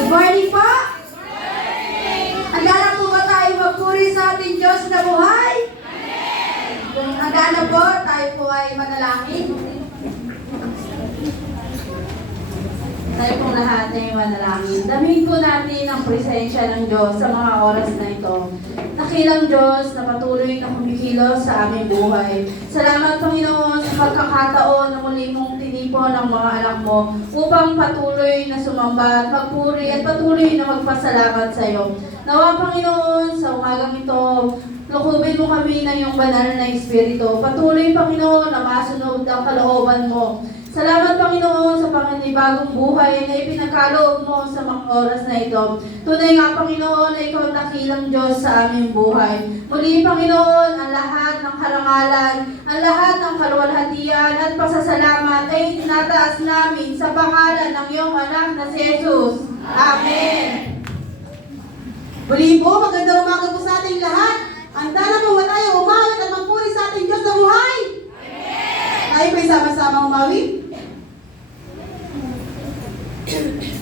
Good morning po! Handa na po ba tayo magpuri sa ating Diyos na buhay? Kung handa na po, tayo po ay manalangin. Tayo pong lahat ay manalangin. Daming po natin ang presensya ng Diyos sa mga oras na ito. Dakilang Diyos na patuloy na kumikilos sa aming buhay. Salamat Panginoon sa pagkakataon na muli mong tinipon ang mga anak mo upang patuloy na sumamba at magpuri at patuloy na magpasalamat sa iyo. Nawa Panginoon, sa umagang ito, lukubin mo kami ng iyong banal na Espiritu. Patuloy Panginoon na masunod ang kalooban mo. Salamat Panginoon sa panganibagong buhay na ipinagkaloob mo sa mga oras na ito. Tunay nga Panginoon na ikaw ang dakilang Diyos sa aming buhay. Muli Panginoon, ang lahat ng karangalan, ang lahat ng kaluwalhatian at pasasalamat ay tinataas namin sa pangalan ng iyong anak na si Jesus. Amen. Muli po, magandang umaga po sa ating lahat. Handa na po ba tayo umawit at magpuri sa ating Diyos na buhay? Amen! Tayo ba'y sama-sama umawit? Yes,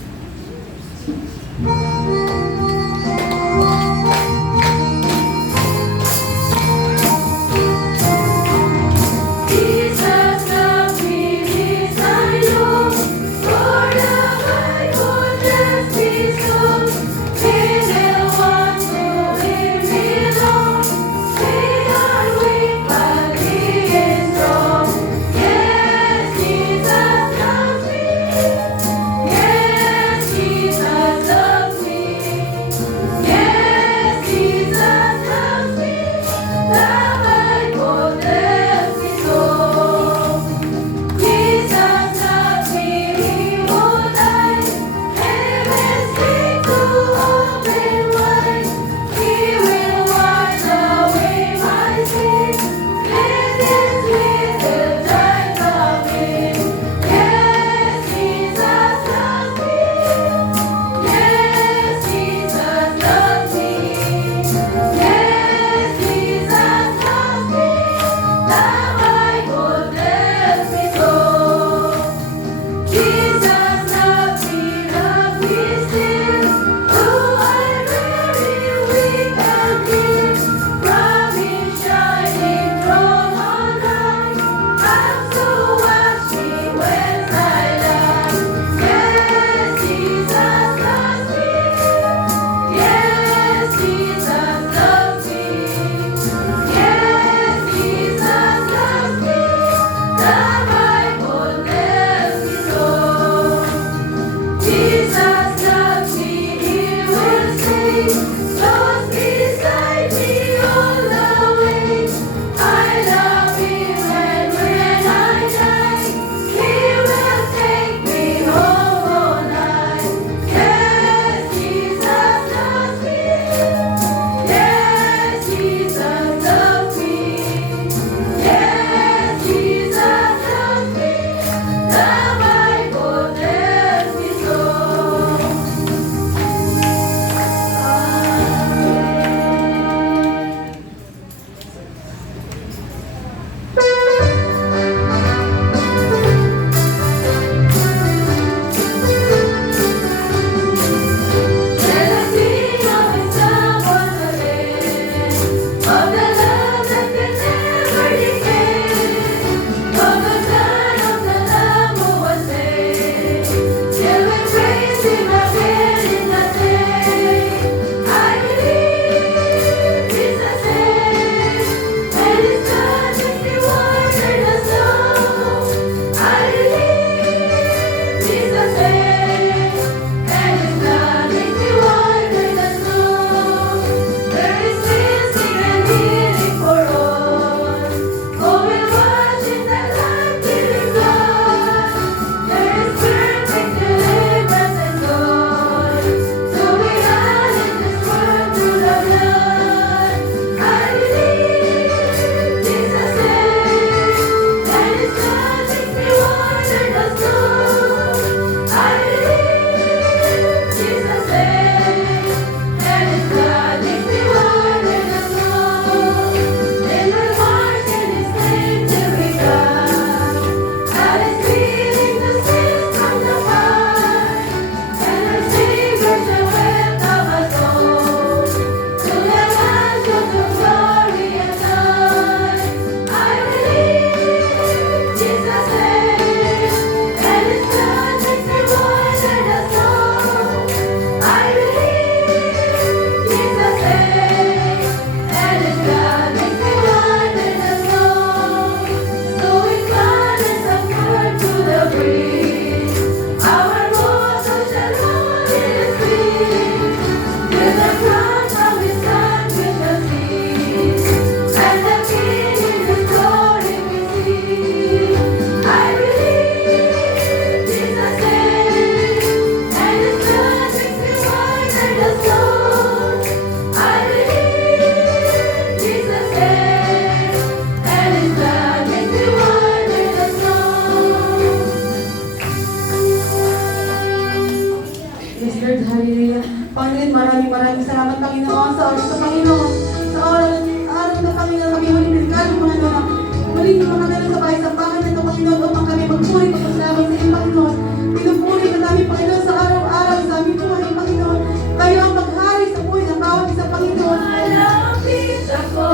Lord, hallelujah. Panginoon, maraming salamat, Panginoon, sa oras na Panginoon. Sa araw na Panginoon, kami muli pinagkalo, Panginoon. Muli yung mga dalo sa bahay, sa bahay na ito, Panginoon, upang kami magpuri, pagpaslamat sa iyo, Panginoon. Pinupuri ka namin, Panginoon, sa araw-araw, sa aming buhay, Panginoon. Kayo ang maghari sa buhay ng bawat isang Panginoon. Malapit ako,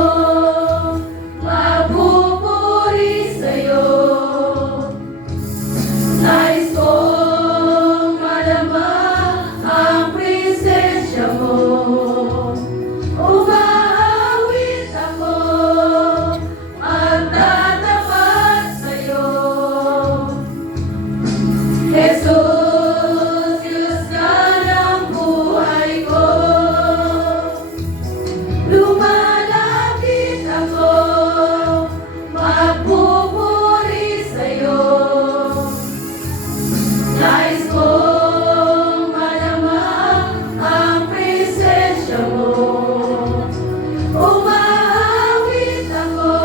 mapupuri sa'yo. Nais kong madama ang presensya mo. Umaawit ako, magtatapat sa'yo. Jesus, Diyos ka ng buhay ko. Lumalapit ako, magpupuri sa'yo. Nais kong madama ang presensya mo. Umahawit ako,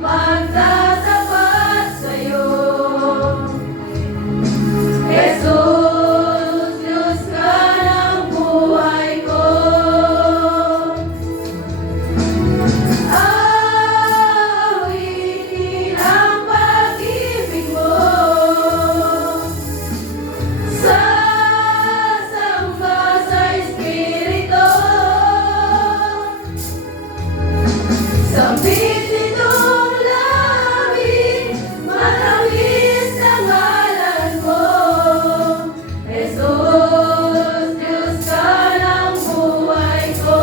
magtatapat sa'yo. Jesus, Diyos ka ng buhay ko. Awitin ang pag-ibig mo. Sasamba sa Espiritu. Sambit nitong labi, matamis ang ngalan mo. Jesus, Diyos ka ng buhay ko.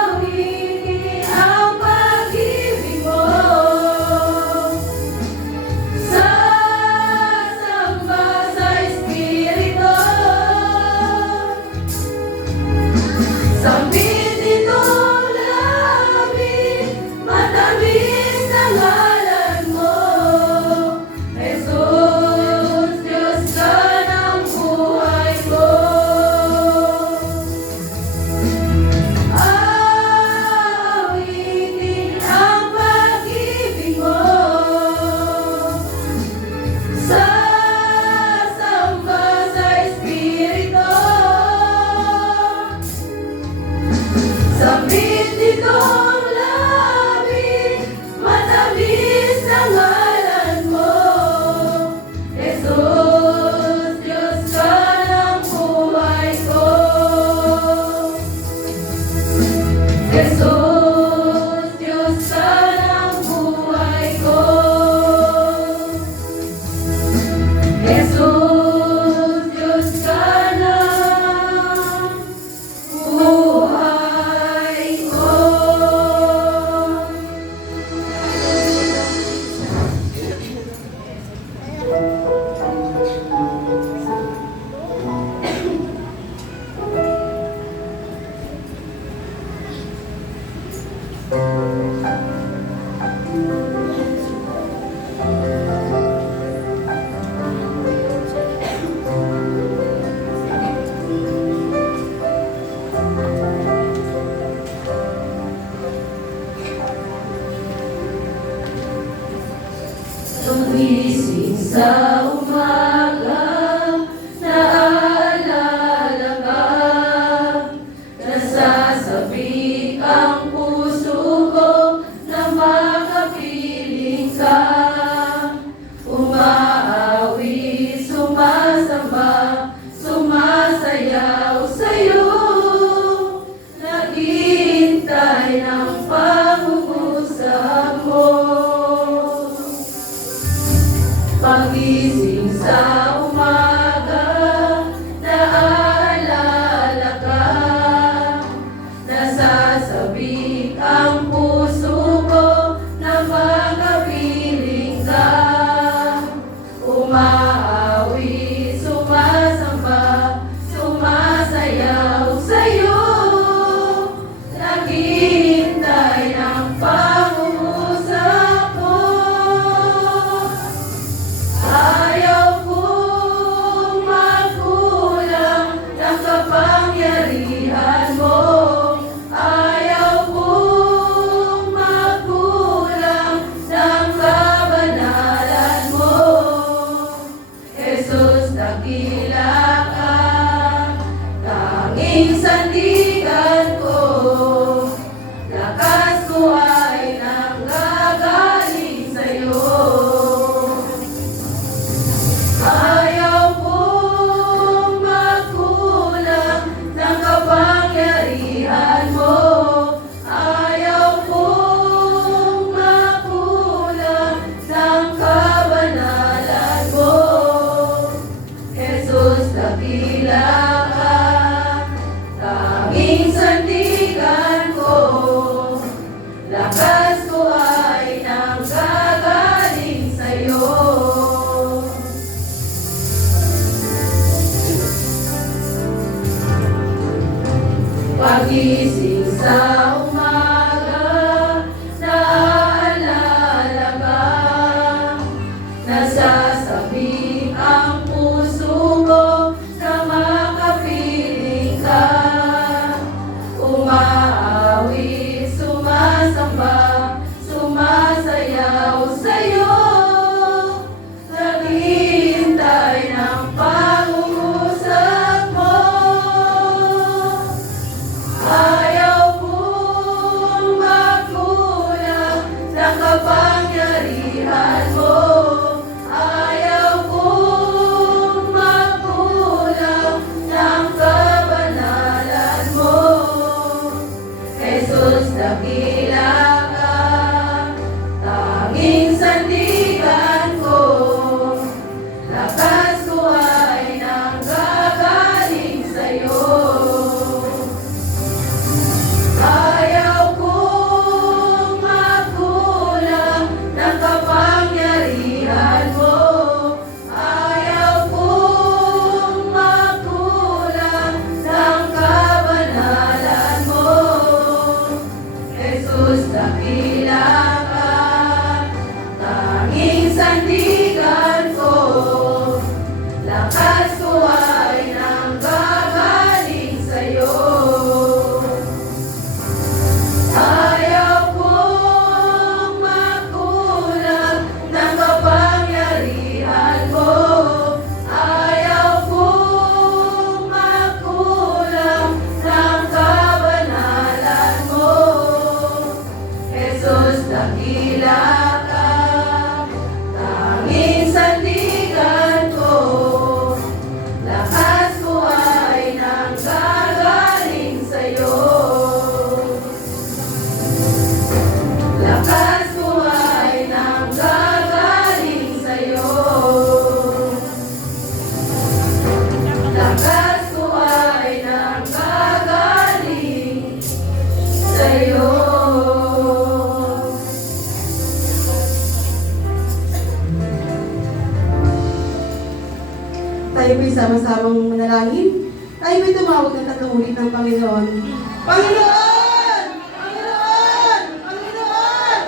Awitin ang pag-ibig mo. Sasamba sa Espiritu. Sambit nitong labi, matamis ang ngalan mo. Jesus, Diyos ka ng buhay ko. Awitin ang pag-ibig mo. Sasamba sa Espiritu. Sambit nitong labi, matamis ang ngalan mo. Jesus, Diyos ka ng buhay ko. Jesus, Diyos ka ng buhay ko. Jesus, Diyos ka ng buhay ko. Tumising sa umaga, naaalala ka. Nasasabik ang puso ko na makapiling ka. Umaawi, sumasamba, sumasayaw sa'yo. Naghihintay ng pangungusap mo. Pagising sa umaga, naaalala ka. Nasasabik ang puso ko na makapiling ka. Umaawi, sumasamba, sumasayaw sa'yo. Naghihintay ng pangungusap mo. tayo po'y sama-samang manalangin. Tayo po'y tumawag ng tatlong ulit ng Panginoon. Panginoon! Panginoon! Panginoon!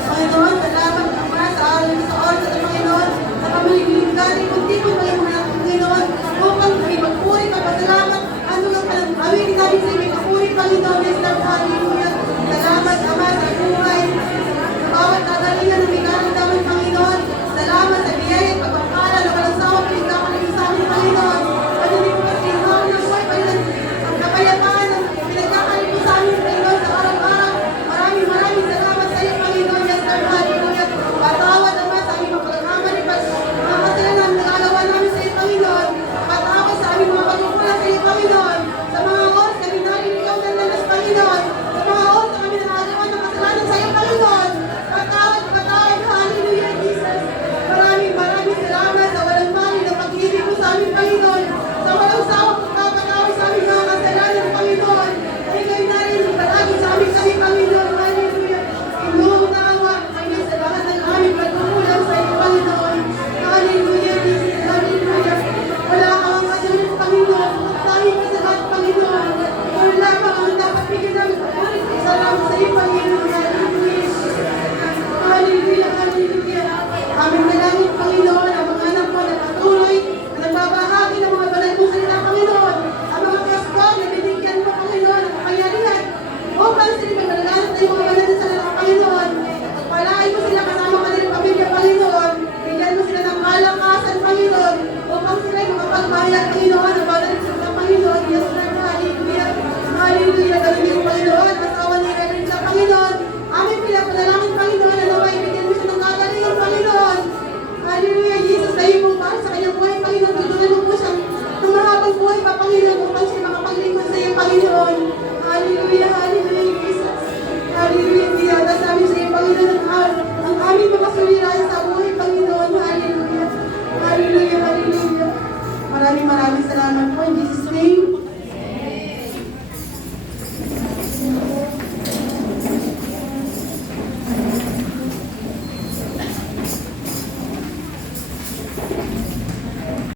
Panginoon, salamat Ama sa araw na sa oras ng Panginoon. Sa pamilig-lig kami, kundi ko kayo mga Panginoon. Upang kami magpuri ka, pasalamat. Ano lang ka awin namin sa ibig kapuri, Panginoon. Yes, Lord, hallelujah. Salamat Ama sa buhay. Sa bawat kagalingan